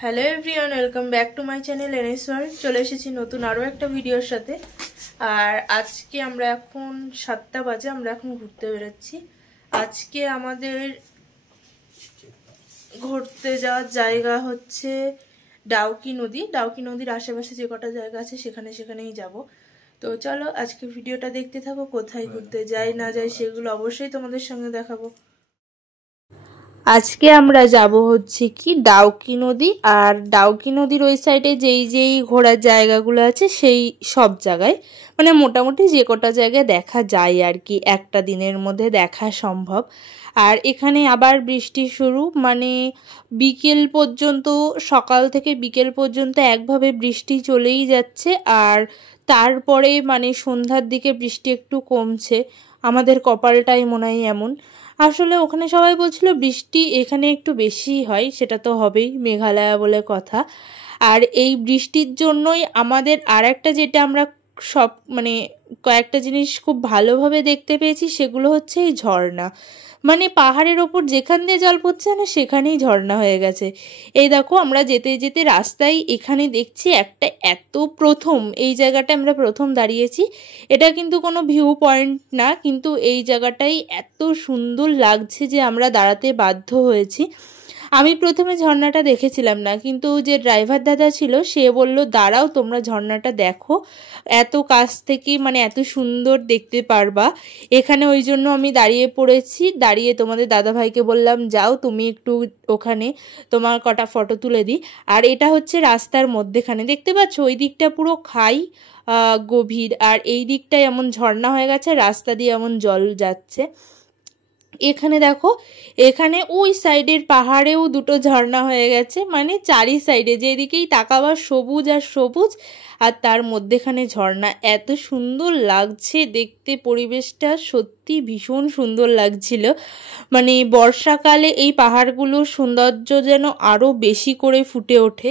Hello everyone, welcome back to my channel NS world. চলে এসেছি নতুন আরও একটা ভিডিওর সাথে। আর আজকে আমরা এখন 7টা বাজে, আমরা এখন ঘুরতে বেরোচ্ছি। আজকে আমাদের ঘুরতে যাওয়ার জায়গা হচ্ছে ডাউকি নদী। ডাউকি নদীর আশেপাশে যে কটা জায়গা আছে সেখানেই যাব। তো চলো আজকে ভিডিওটা দেখতে থাকো। কোথায় ঘুরতে যাই না যাই সেগুলো অবশ্যই তোমাদের সঙ্গে দেখাবো। আজকে আমরা যাব হচ্ছে কি ডাউকি নদী। আর ডাউকি নদীর ওই সাইডে যেই ঘোরার জায়গাগুলো আছে সেই সব জায়গায় মানে মোটামুটি যে কটা জায়গায় দেখা যায় আর কি, একটা দিনের মধ্যে দেখা সম্ভব। আর এখানে আবার বৃষ্টি শুরু, মানে বিকেল পর্যন্ত, সকাল থেকে বিকেল পর্যন্ত একভাবে বৃষ্টি চলেই যাচ্ছে। আর তারপরে মানে সন্ধ্যার দিকে বৃষ্টি একটু কমছে। আমাদের কপালটাই মনে হয় এমন। আসলে ওখানে সবাই বলছিল বৃষ্টি এখানে একটু বেশি হয়, সেটা তো হবেই, মেঘালয় বলে কথা। আর এই বৃষ্টির জন্যই আমাদের আর একটা যেটা আমরা সব মানে কয়েকটা জিনিস খুব ভালোভাবে দেখতে পেয়েছি, সেগুলো হচ্ছে এই ঝর্ণা। মানে পাহাড়ের ওপর যেখান দিয়ে জল পড়ছে না সেখানেই ঝর্ণা হয়ে গেছে। এই দেখো আমরা যেতে যেতে রাস্তায় এখানে দেখছি একটা প্রথম এই জায়গাটা আমরা প্রথম দাঁড়িয়েছি। এটা কিন্তু কোনো ভিউ পয়েন্ট না, কিন্তু এই জায়গাটাই এত সুন্দর লাগছে যে আমরা দাঁড়াতে বাধ্য হয়েছি। আমি প্রথমে ঝর্ণাটা দেখেছিলাম না, কিন্তু যে ড্রাইভার দাদা ছিল সে বলল দাঁড়াও তোমরা ঝর্ণাটা দেখো, এত কাছ থেকে মানে এত সুন্দর দেখতে পারবা এখানে। ওই জন্য আমি দাঁড়িয়ে পড়েছি। দাঁড়িয়ে তোমাদের দাদাভাইকে বললাম যাও তুমি একটু ওখানে তোমার কটা ফটো তুলে দিই। আর এটা হচ্ছে রাস্তার মধ্যেখানে, দেখতে পাচ্ছ ওই দিকটা পুরো খাই গভীর, আর এই দিকটায় এমন ঝর্ণা হয়ে গেছে, রাস্তা দিয়ে এমন জল যাচ্ছে। এখানে দেখো, এখানে ওই সাইডের পাহাড়েও দুটো ঝর্ণা হয়ে গেছে, মানে চারি সাইডে যেদিকেই তাকাবার সবুজ আর সবুজ, আর তার মধ্যেখানে ঝর্ণা। এত সুন্দর লাগছে দেখতে, পরিবেশটা সত্যি ভীষণ সুন্দর লাগছিল। মানে বর্ষাকালে এই পাহাড়গুলোর সৌন্দর্য যেন আরও বেশি করে ফুটে ওঠে।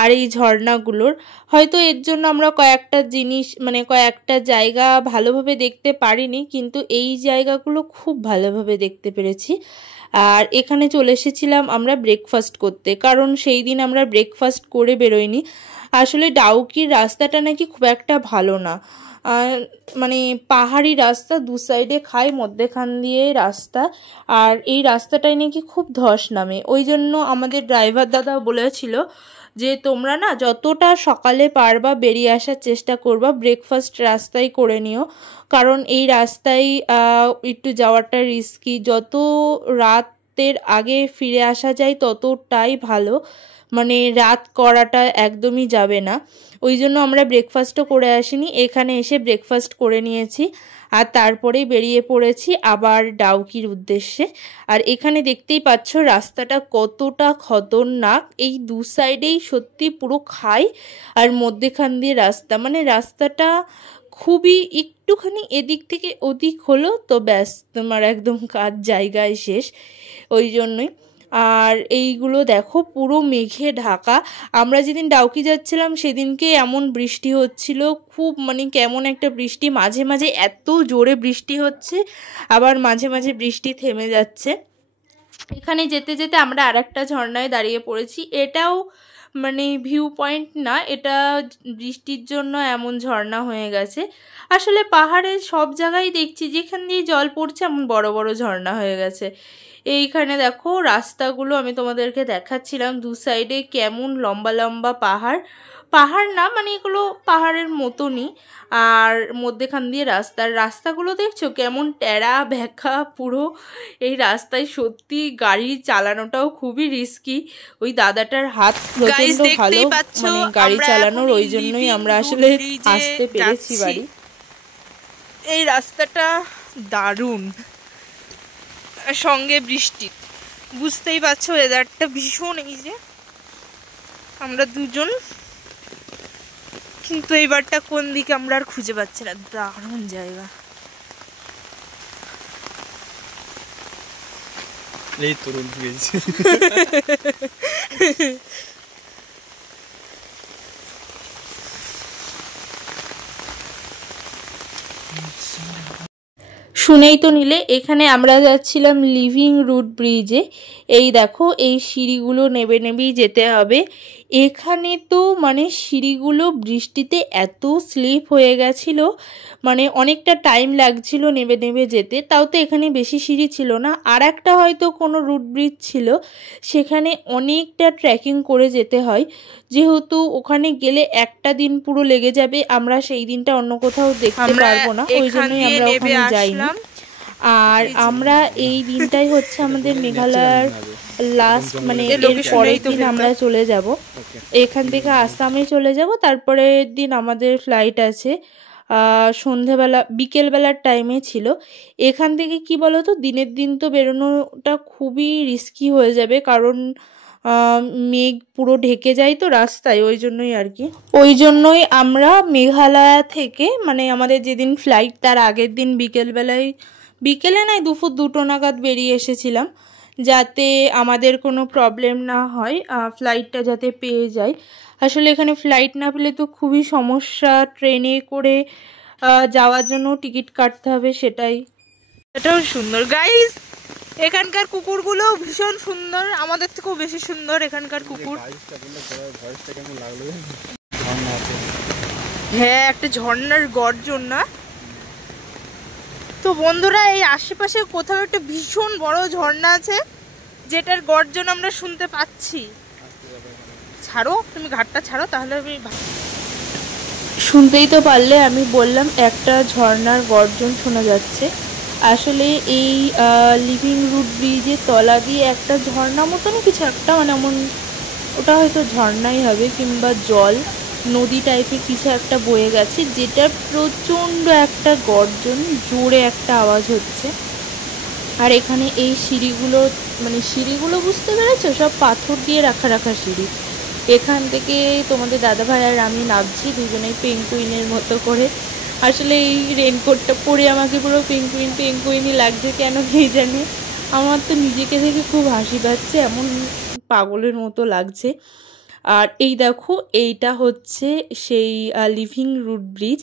আর এই ঝর্ণাগুলোর হয়তো এর জন্য আমরা কয়েকটা জিনিস মানে কয়েকটা জায়গা ভালোভাবে দেখতে পারিনি, কিন্তু এই জায়গাগুলো খুব ভালোভাবে দেখতে পেরেছি। আর এখানে চলে এসেছিলাম আমরা ব্রেকফাস্ট করতে, কারণ সেই দিন আমরা ব্রেকফাস্ট করে বেরোইনি। আসলে ডাউকির রাস্তাটা নাকি খুব একটা ভালো না, মানে পাহাড়ি রাস্তা, দু সাইডে খাই, মধ্যেখান দিয়ে রাস্তা। আর এই রাস্তাটায় নাকি খুব ধস নামে। ওই জন্য আমাদের ড্রাইভার দাদা বলেছিল যে তোমরা না যতটা সকালে পারবা বেরিয়ে আসার চেষ্টা করবা, ব্রেকফাস্ট রাস্তায় করে নিও, কারণ এই রাস্তায় একটু যাওয়াটা রিস্কি। যত রাতের আগে ফিরে আসা যায় ততটাই ভালো, মানে রাত করাটা একদমই যাবে না। ওই জন্য আমরা ব্রেকফাস্টও করে আসিনি, এখানে এসে ব্রেকফাস্ট করে নিয়েছি। আর তারপরে বেরিয়ে পড়েছি আবার ডাউকির উদ্দেশ্যে। আর এখানে দেখতেই পাচ্ছ রাস্তাটা কতটা খতরনাক, এই দু সাইডেই সত্যি পুরো খাই আর মধ্যেখান দিয়ে রাস্তা, মানে রাস্তাটা খুবই একটুখানি এদিক থেকে ওদিক হলো তো ব্যাস তোমার একদম কাজ জায়গায় শেষ। ওই জন্যই। আর এইগুলো দেখো পুরো মেঘে ঢাকা। আমরা যেদিন ডাউকি যাচ্ছিলাম সেদিনকে এমন বৃষ্টি হচ্ছিল, খুব মানে কেমন একটা বৃষ্টি, মাঝে মাঝে এত জোরে বৃষ্টি হচ্ছে, আবার মাঝে মাঝে বৃষ্টি থেমে যাচ্ছে। এখানে যেতে যেতে আমরা আরেকটা ঝর্ণায় দাঁড়িয়ে পড়েছি। এটাও মানে ভিউ পয়েন্ট না, এটা বৃষ্টির জন্য এমন ঝর্ণা হয়ে গেছে। আসলে পাহাড়ে সব জায়গায় দেখছি যেখান দিয়ে জল পড়ছে এমন বড় বড় ঝর্ণা হয়ে গেছে। এইখানে দেখো রাস্তাগুলো আমি তোমাদেরকে দেখাচ্ছিলাম, দু সাইডে কেমন লম্বা লম্বা পাহাড়, পাহাড় না মানে এগুলো পাহাড়ের মতনই। আর মধ্যেখান দিয়ে রাস্তাগুলো দেখছো কেমন টেরা ভেঁকা পুরো। এই রাস্তায় সত্যি গাড়ি চালানোটাও খুবই রিস্কি। ওই দাদাটার হাত প্রচন্ড ভালো, মানে গাড়ি চালানোর, ওই জন্যই আমরা আসলে আসতে পেরেছি বাড়ি। এই রাস্তাটা দারুণ, সঙ্গে বৃষ্টি, বুঝতেই পারছো ওয়েদারটা ভীষণ। এই যে আমরা দুজন, কিন্তু এইবারটা কোন দিকে আমরা আর খুঁজে পাচ্ছি না। দারুণ জায়গা। এই তরুণ গেছে। শুনেই তো নিলে, এখানে আমরা যাচ্ছিলাম লিভিং রুট ব্রিজে। এই দেখো, এই সিঁড়িগুলো নেবে নেবেই যেতে হবে। এখানে তো মানে সিঁড়িগুলো বৃষ্টিতে এত স্লিপ হয়ে গেছিল, মানে অনেকটা টাইম লাগছিল নেবে নেবে যেতে। তাও তো এখানে বেশি সিঁড়ি ছিল না। আর একটা হয়তো কোনো রুট ব্রিজ ছিল, সেখানে অনেকটা ট্রেকিং করে যেতে হয়। যেহেতু ওখানে গেলে একটা দিন পুরো লেগে যাবে, আমরা সেই দিনটা অন্য কোথাও দেখতে পারবো না, ওই জন্যই আমরা ওখানে যাইনি। আর আমরা এই দিনটাই হচ্ছে আমাদের মেঘালয়ের লাস্ট, মানে এর পরের দিন আমরা চলে যাব, এখান থেকে আসামে চলে যাব। তারপরের দিন আমাদের ফ্লাইট আছে সন্ধেবেলা বিকেলবেলার টাইমে ছিল। এখান থেকে কি বলতো, দিনের দিন তো বেরোনোটা খুবই রিস্কি হয়ে যাবে, কারণ মেঘ পুরো ঢেকে যায় তো রাস্তায়, ওই জন্যই আর কি। ওই জন্যই আমরা মেঘালয় থেকে, মানে আমাদের যেদিন ফ্লাইট তার আগের দিন বিকেলে নয় দুপুর 2টো নাগাদ বেরিয়ে এসেছিলাম, যাতে আমাদের কোনো প্রবলেম না হয়, ফ্লাইটটা যাতে পেয়ে যায়। আসলে এখানে ফ্লাইট না পেলে তো খুবই সমস্যা, ট্রেনে করে যাওয়ার জন্য টিকিট কাটতে হবে, সেটাই। এটাও সুন্দর গাইস, এখানকার কুকুরগুলো ভীষণ সুন্দর, আমাদের থেকেও বেশি সুন্দর এখানকার কুকুর। হ্যাঁ, একটা ঝর্ণার গর্জন না? তো বন্ধুরা, এই আশেপাশে কোথাও একটা ভীষণ বড় ঝর্ণা আছে, যেটার গর্জন আমরা শুনতে পাচ্ছি। ছাড়ো, তুমি ঘাটটা ছাড়ো, তাহলে আমি শুনতেই তো পারলে, আমি বললাম একটা ঝর্ণার গর্জন শোনা যাচ্ছে। আসলে এই লিভিং রুট ব্রিজের তলা দিয়ে একটা ঝর্ণা মতনই কিছু একটা, মানে এমন, ওটা হয়তো ঝর্ণাই হবে কিংবা জল নদী টাইপের কিছু একটা বয়ে গেছে, যেটা প্রচণ্ড একটা গর্জন, জোরে একটা আওয়াজ হচ্ছে। আর এখানে এই সিঁড়িগুলো, মানে সিঁড়িগুলো বুঝতে পেরেছো, সব পাথর দিয়ে রাখা সিঁড়ি। এখান থেকে তোমাদের দাদাভাই আর আমি নামছি দুজনেই পেঙ্গুইনের মতো করে। আসলে এই রেনকোটটা পরে আমাকে পুরো পেঙ্গুইনই লাগছে, কেন কে জানে। আমার তো নিজেকে দেখে খুব হাসি পাচ্ছে, এমন পাগলের মতো লাগছে। আর এই দেখো, এইটা হচ্ছে সেই লিভিং রুট ব্রিজ।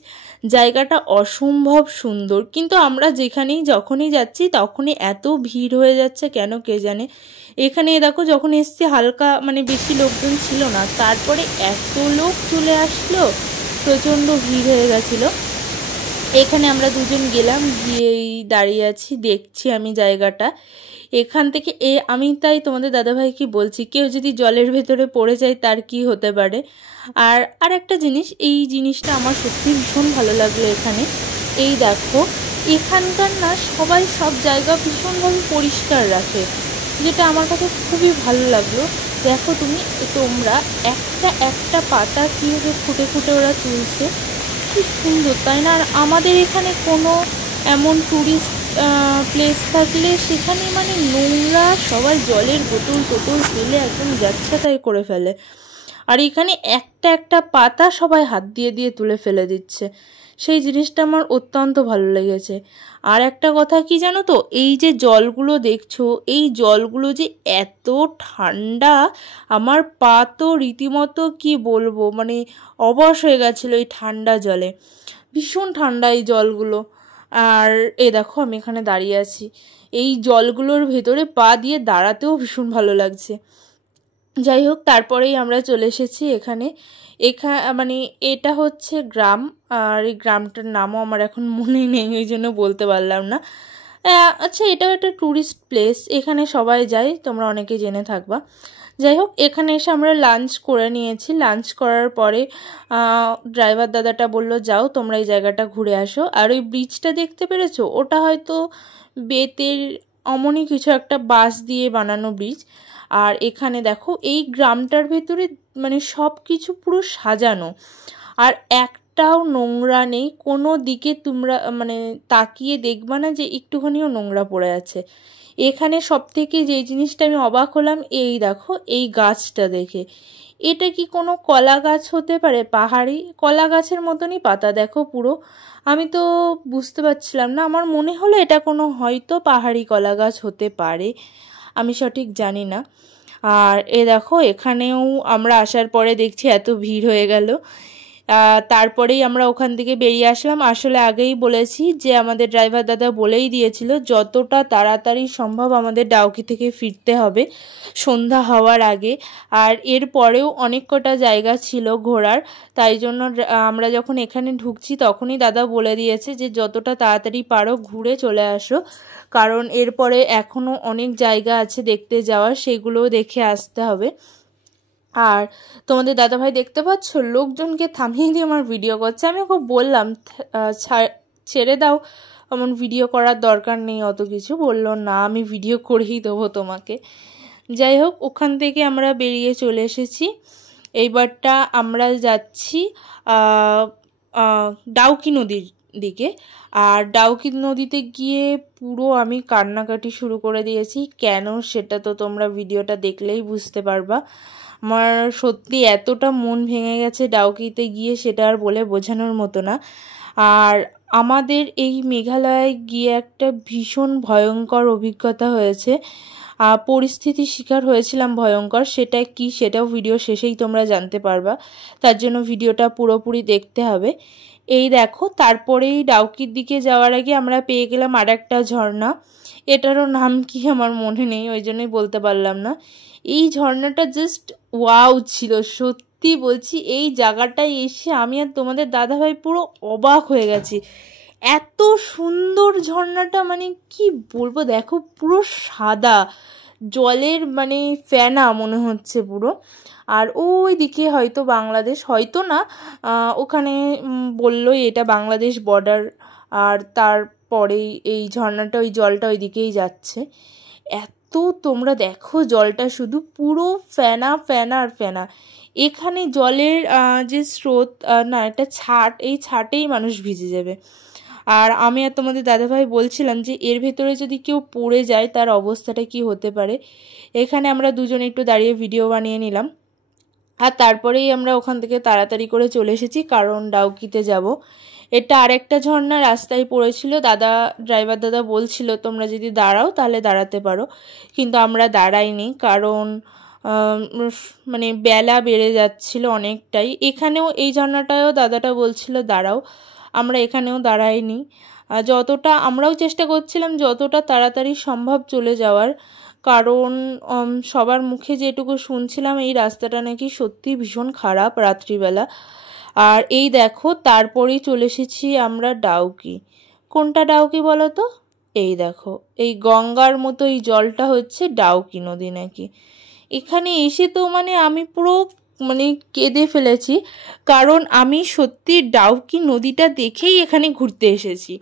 জায়গাটা অসম্ভব সুন্দর, কিন্তু আমরা যেখানেই যখনই যাচ্ছি তখনই এত ভিড় হয়ে যাচ্ছে, কেন কে জানে। এখানে দেখো, যখন এসছি হালকা, মানে বেশি লোকজন ছিল না, তারপরে এত লোক চলে আসলো, প্রচণ্ড ভিড় হয়ে গেছিলো। এখানে আমরা দুজন গেলাম, গিয়েই দাঁড়িয়ে আছি, দেখছি আমি জায়গাটা এখান থেকে। আমি তাই তোমাদের দাদাভাইকে বলছি, কেউ যদি জলের ভেতরে পড়ে যায় তার কি হতে পারে। আর একটা জিনিস, এই জিনিসটা আমার সত্যি ভীষণ ভালো লাগলো এখানে। এই দেখো, এখানকার না সবাই সব জায়গা ভীষণভাবে পরিষ্কার রাখে, যেটা আমার কাছে খুবই ভালো লাগলো। দেখো তোমরা একটা একটা পাতা কীভাবে ফুটে ফুটে ওরা তুলছে, কি সুন্দর, তাই না? আর আমাদের এখানে কোনো এমন ট্যুরিস্ট প্লেস থাকলে সেখানে মানে নোংরা, সবাই জলের বোতল ফেলে একদম যাচ্ছে তাই করে ফেলে। আর এখানে একটা একটা পাতা সবাই হাত দিয়ে দিয়ে তুলে ফেলে দিচ্ছে, সেই জিনিসটা আমার অত্যন্ত ভালো লেগেছে। আর একটা কথা কি জানো তো, এই যে জলগুলো দেখছো, এই জলগুলো যে এত ঠান্ডা, আমার পা তো রীতিমতো কি বলবো, মানে অবশ হয়ে গেছিলো এই ঠান্ডা জলে, ভীষণ ঠান্ডা এই জলগুলো। আর এ দেখো, আমি এখানে দাঁড়িয়ে আছি, এই জলগুলোর ভেতরে পা দিয়ে দাঁড়াতেও ভীষণ ভালো লাগছে। যাই হোক, তারপরেই আমরা চলে এসেছি এখানে। মানে এটা হচ্ছে গ্রাম, আর এই গ্রামটার নামও আমার এখন মনে নেই, ওই জন্য বলতে পারলাম না। আচ্ছা, এটাও একটা ট্যুরিস্ট প্লেস, এখানে সবাই যায়, তোমরা অনেকে জেনে থাকবা। যাই হোক, এখানে এসে আমরা লাঞ্চ করে নিয়েছি। লাঞ্চ করার পরে ড্রাইভার দাদাটা বললো, যাও তোমরা এই জায়গাটা ঘুরে আসো। আর ওই ব্রিজটা দেখতে পেরেছো, ওটা হয়তো বেতের অমনই কিছু একটা বাঁশ দিয়ে বানানো ব্রিজ। আর এখানে দেখো, এই গ্রামটার ভেতরে মানে সব কিছু পুরো সাজানো, আর একটাও নোংরা নেই, কোনো দিকে তোমরা মানে তাকিয়ে দেখবা না যে একটুখানিও নোংরা পড়ে আছে। এখানে সব থেকে যে জিনিসটা আমি অবাক হলাম, এই দেখো এই গাছটা দেখে, এটা কি কোনো কলা গাছ হতে পারে? পাহাড়ি কলা গাছের মতনই পাতা, দেখো পুরো। আমি তো বুঝতে পারছিলাম না, আমার মনে হলো এটা কোনো হয়তো পাহাড়ি কলা গাছ হতে পারে, আমি সঠিক জানি না। আর দেখো, এখানেও আমরা আসার পরে দেখছি এত ভিড় হয়ে গেল। তারপরেই আমরা ওখান থেকে বেরিয়ে আসলাম। আসলে আগেই বলেছি যে আমাদের ড্রাইভার দাদা বলেই দিয়েছিল যতটা তাড়াতাড়ি সম্ভব আমাদের ডাউকি থেকে ফিরতে হবে সন্ধ্যা হওয়ার আগে। আর এরপরেও অনেক কটা জায়গা ছিল ঘোরার, তাই জন্য আমরা যখন এখানে ঢুকছি তখনই দাদা বলে দিয়েছে যে যতটা তাড়াতাড়ি পারো ঘুরে চলে আসো, কারণ এরপরে এখনও অনেক জায়গা আছে দেখতে যাওয়ার, সেগুলোও দেখে আসতে হবে। আর তোমাদের দাদাভাই দেখতে পাচ্ছ লোকজনকে থামিয়ে দিয়ে আমার ভিডিও করছে। আমি ওকে বললাম ছেড়ে দাও, আমার ভিডিও করার দরকার নেই অত কিছু। বললো না, আমি ভিডিও করেই দেবো তোমাকে। যাই হোক, ওখান থেকে আমরা বেরিয়ে চলে এসেছি। এইবারটা আমরা যাচ্ছি ডাউকি নদীর দিকে। আর ডাউকি নদীতে গিয়ে পুরো আমি কান্নাকাটি শুরু করে দিয়েছি। কেন সেটা তো তোমরা ভিডিওটা দেখলেই বুঝতে পারবা। আমার সত্যি এতটা মন ভেঙে গেছে ডাউকিতে গিয়ে, সেটা আর বলে বোঝানোর মতো না। আর আমাদের এই মেঘালয়ে গিয়ে একটা ভীষণ ভয়ঙ্কর অভিজ্ঞতা হয়েছে, পরিস্থিতির শিকার হয়েছিলাম ভয়ঙ্কর। সেটা কি সেটাও ভিডিও শেষেই তোমরা জানতে পারবা, তার জন্য ভিডিওটা পুরোপুরি দেখতে হবে। এই দেখো, তারপরেই ডাউকির দিকে যাওয়ার আগে আমরা পেয়ে গেলাম আর একটা ঝর্ণা। এটারও নাম কি আমার মনে নেই, ওই জন্যই বলতে পারলাম না। এই ঝর্ণাটা জাস্ট ওয়াও ছিল, সত্যি বলছি। এই জায়গাটায় এসে আমি আর তোমাদের দাদাভাই পুরো অবাক হয়ে গেছি। এত সুন্দর ঝর্ণাটা, মানে কি বলবো, দেখো পুরো সাদা জলের, মানে ফেনা মনে হচ্ছে পুরো। আর ওই দিকে হয়তো বাংলাদেশ, হয়তো না, ওখানে বললোই এটা বাংলাদেশ বর্ডার। আর তারপরেই এই ঝর্ণাটা, ওই জলটা ওই দিকেই যাচ্ছে। এত তোমরা দেখো জলটা শুধু পুরো ফেনা ফেনা আর ফেনা। এখানে জলের যে স্রোত, না একটা ছাট, এই ছাটেই মানুষ ভিজে যাবে। আর আমি আর তোমাদের দাদাভাই বলছিলাম যে এর ভেতরে যদি কেউ পড়ে যায় তার অবস্থাটা কি হতে পারে। এখানে আমরা দুজনে একটু দাঁড়িয়ে ভিডিও বানিয়ে নিলাম। আর তারপরেই আমরা ওখান থেকে তাড়াতাড়ি করে চলে এসেছি, কারণ ডাউকিতে যাব। এটা আরেকটা ঝর্ণা রাস্তায় পড়েছিল। ড্রাইভার দাদা বলছিল তোমরা যদি দাঁড়াও তাহলে দাঁড়াতে পারো, কিন্তু আমরা দাঁড়াইনি, কারণ মানে বেলা বেড়ে যাচ্ছিল অনেকটাই। এখানেও এই ঝর্ণাটায়ও দাদাটা বলছিল দাঁড়াও, আমরা এখানেও দাঁড়াইনি। যতটা আমরাও চেষ্টা করছিলাম যতটা তাড়াতাড়ি সম্ভব চলে যাওয়ার, কারণ সবার মুখে যেটুকু শুনছিলাম এই রাস্তাটা নাকি সত্যি ভীষণ খারাপ রাত্রিবেলা। আর এই দেখো, তারপরেই চলে এসেছি আমরা ডাউকি। কোনটা ডাউকি বলো তো? এই দেখো, এই গঙ্গার মতো এই জলটা হচ্ছে ডাউকি নদী নাকি। এখানে এসে তো মানে আমি পুরো মানে কেঁদে ফেলেছি, কারণ আমি সত্যি ডাউকি নদীটা দেখেই এখানে ঘুরতে এসেছি।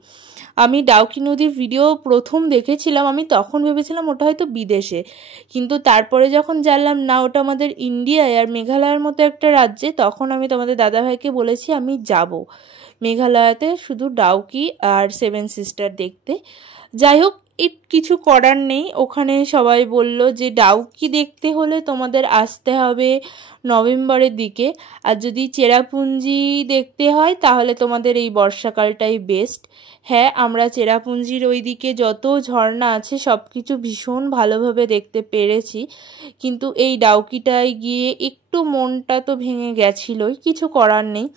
আমি ডাউকি নদীর ভিডিও প্রথম দেখেছিলাম, আমি তখন ভেবেছিলাম ওটা হয়তো বিদেশে, কিন্তু তারপরে যখন জানলাম না ওটা আমাদের ইন্ডিয়ায় আর মেঘালয়ের মতো একটা রাজ্যে, তখন আমি তোমাদের দাদাভাইকে বলেছি আমি যাব মেঘালয়তে শুধু ডাউকি আর 7 সিস্টার দেখতে। যাই হোক, কিছু করার নেই। ওখানে সবাই বলল যে ডাউকি দেখতে হলে তোমাদের আসতে হবে নভেম্বরের দিকে, আর যদি চেরাপুঞ্জি দেখতে হয় তাহলে তোমাদের এই বর্ষাকালটাই বেস্ট। হ্যাঁ, আমরা চেরাপুঞ্জির ওই দিকে যত ঝর্ণা আছে সব কিছু ভীষণ ভালোভাবে দেখতে পেরেছি, কিন্তু এই ডাউকিটায় গিয়ে একটু মনটা তো ভেঙে গেছিলোই। কিছু করার নেই,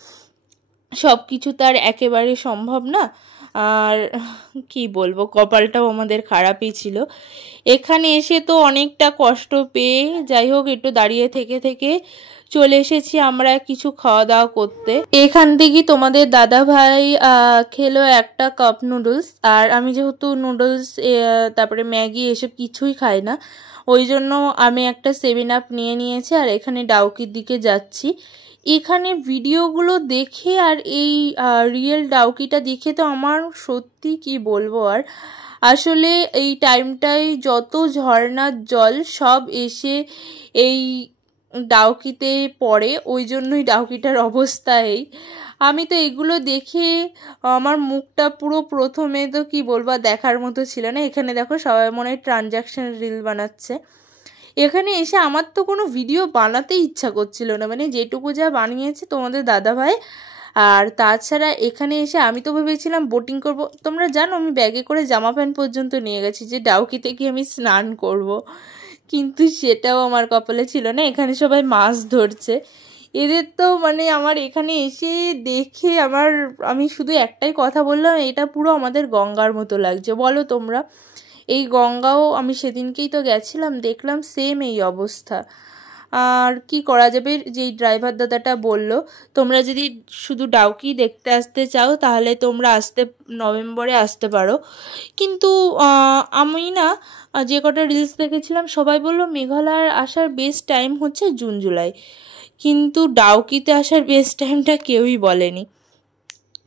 সব কিছু তার একেবারে সম্ভব না। আর কি বলবো, কপালটাও আমাদের খারাপই ছিল। এখানে এসে তো অনেকটা কষ্ট পেয়ে, যাই হোক, একটু দাঁড়িয়ে থেকে থেকে চলে এসেছি আমরা কিছু খাওয়া দাওয়া করতে। এখান থেকে তোমাদের দাদা ভাই খেলো একটা কাপ নুডলস, আর আমি যেহেতু নুডলস তারপরে ম্যাগি এসব কিছুই খাই না, ওই জন্য আমি একটা 7 আপ নিয়ে নিয়েছি। আর এখানে ডাউকির দিকে যাচ্ছি। এখানে ভিডিওগুলো দেখে আর এই রিয়েল ডাউকিটা দেখে তো আমার সত্যি কি বলবো। আর আসলে এই টাইমটায় যত ঝর্ণার জল সব এসে এই ডাউকিতে পড়ে, ওই জন্যই ডাউকিটার অবস্থা এই। আমি তো এগুলো দেখে আমার মুখটা পুরো প্রথমে তো কি বলবো দেখার মতো ছিল না। এখানে দেখো সবাই মনে হয় ট্রানজাকশন রিল বানাচ্ছে। এখানে এসে আমার তো কোনো ভিডিও বানাতেই ইচ্ছা করছিল না, মানে যেটুকু যা বানিয়েছে তোমাদের দাদাভাই। আর তাছাড়া এখানে এসে আমি তো ভেবেছিলাম বোটিং করব। তোমরা জানো আমি ব্যাগে করে জামা প্যান্ট পর্যন্ত নিয়ে গেছি যে ডাউকিতে গিয়ে আমি স্নান করব, কিন্তু সেটাও আমার কপালে ছিল না। এখানে সবাই মাছ ধরছে। এদের তো মানে আমার এখানে এসে দেখে আমি শুধু একটাই কথা বললাম, এটা পুরো আমাদের গঙ্গার মতো লাগছে। বলো তোমরা, এই গঙ্গাও আমি সেদিনকেই তো গেছিলাম, দেখলাম সেম এই অবস্থা। আর কি করা যাবে, যেই ড্রাইভার দাদাটা বলল তোমরা যদি শুধু ডাউকি দেখতে আসতে চাও তাহলে তোমরা নভেম্বরে আসতে পারো। কিন্তু আমি না যে কটা রিলস দেখেছিলাম সবাই বললো মেঘালয় আসার বেস্ট টাইম হচ্ছে জুন জুলাই, কিন্তু ডাউকিতে আসার বেস্ট টাইমটা কেউই বলেনি।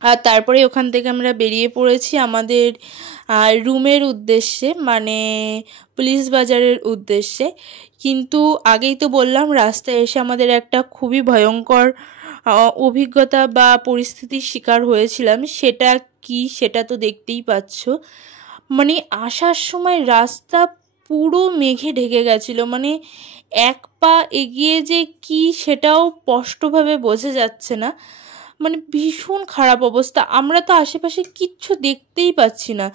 আর তারপরে ওখান থেকে আমরা বেরিয়ে পড়েছি আমাদের রুমের উদ্দেশ্যে, মানে পুলিশ বাজারের উদ্দেশ্যে। কিন্তু আগেই তো বললাম রাস্তায় এসে আমাদের একটা খুবই ভয়ঙ্কর অভিজ্ঞতা বা পরিস্থিতির শিকার হয়েছিলাম। সেটা কি সেটা তো দেখতেই পাচ্ছ। মানে আসার সময় রাস্তা পুরো মেঘে ঢেকে গেছিলো, মানে এক পা এগিয়ে যে কি সেটাও স্পষ্টভাবে বোঝা যাচ্ছে না, মানে ভীষণ খারাপ অবস্থা। আমরা তো আশেপাশে কিচ্ছু দেখতেই পাচ্ছি না।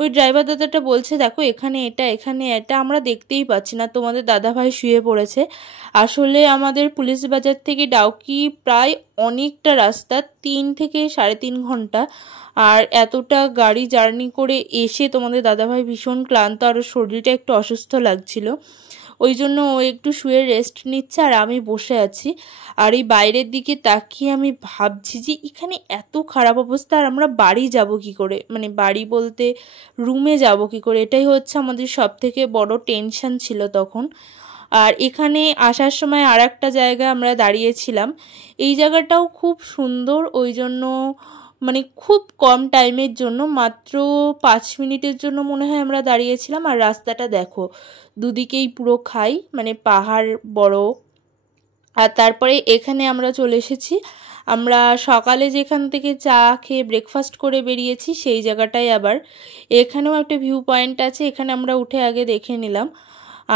ওই ড্রাইভার দাদাটা বলছে দেখো এখানে এটা এখানে এটা, আমরা দেখতেই পাচ্ছি না, তোমাদের দাদাভাই শুয়ে পড়েছে। আসলে আমাদের পুলিশ বাজার থেকে ডাউকি প্রায় অনেকটা রাস্তা, 3 থেকে 3.5 ঘন্টা। আর এতটা গাড়ি জার্নি করে এসে তোমাদের দাদাভাই ভীষণ ক্লান্ত, আর শরীরটা একটু অসুস্থ লাগছিল, ওই জন্য ও একটু শুয়ে রেস্ট নিচ্ছে আর আমি বসে আছি। আর এই বাইরের দিকে তাকিয়ে আমি ভাবছি যে এখানে এত খারাপ অবস্থা, আর আমরা বাড়ি যাব কি করে, মানে বাড়ি বলতে রুমে যাব কি করে, এটাই হচ্ছে আমাদের সব থেকে বড় টেনশন ছিল তখন। আর এখানে আসার সময় আর একটা জায়গায় আমরা দাঁড়িয়েছিলাম, এই জায়গাটাও খুব সুন্দর, ওই জন্য মানে খুব কম টাইমের জন্য, মাত্র 5 মিনিটের জন্য মনে হয় আমরা দাঁড়িয়েছিলাম। আর রাস্তাটা দেখো দুদিকেই পুরো খাই, মানে পাহাড় বড়। আর তারপরে এখানে আমরা চলে এসেছি, আমরা সকালে যেখান থেকে চা খেয়ে ব্রেকফাস্ট করে বেরিয়েছি সেই জায়গাটায় আবার এখানেও একটা ভিউ পয়েন্ট আছে, এখানে আমরা উঠে আগে দেখে নিলাম।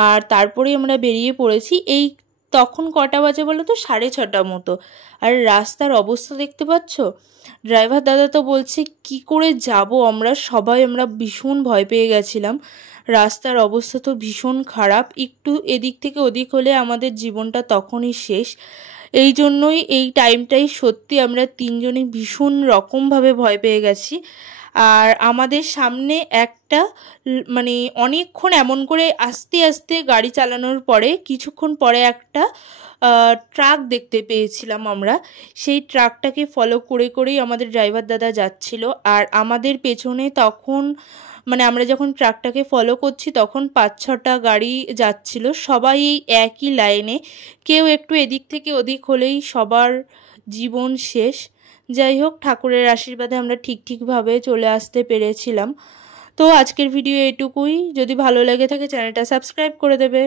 আর তারপরেই আমরা বেরিয়ে পড়েছি। এই তখন কটা বাজে বলো তো, 6:30 মতো। আর রাস্তার অবস্থা দেখতে পাচ্ছ, ড্রাইভার দাদা তো বলছে কি করে যাব আমরা ভীষণ ভয় পেয়ে গেছিলাম। রাস্তার অবস্থা তো ভীষণ খারাপ, একটু এদিক থেকে ওদিক হলে আমাদের জীবনটা তখনই শেষ। এই জন্যই এই টাইমটাই সত্যি আমরা 3 জনে ভীষণ রকমভাবে ভয় পেয়ে গেছি। আর আমাদের সামনে একটা মানে অনেকক্ষণ এমন করে আস্তে আস্তে গাড়ি চালানোর পরে কিছুক্ষণ পরে একটা ট্রাক দেখতে পেয়েছিলাম আমরা। সেই ট্রাকটাকে ফলো করে করেই আমাদের ড্রাইভার দাদা যাচ্ছিল। আর আমাদের পেছনে তখন মানে আমরা যখন ট্রাকটাকে ফলো করছি তখন 5-6টা গাড়ি যাচ্ছিল, সবাই এই একই লাইনে, কেউ একটু এদিক থেকে ওদিক হলেই সবার জীবন শেষ। যাই হোক, ঠাকুরের আশীর্বাদে আমরা ঠিকভাবে চলে আসতে পেরেছিলাম। তো আজকের ভিডিও এটুকুই, যদি ভালো লেগে থাকে চ্যানেলটা সাবস্ক্রাইব করে দেবে।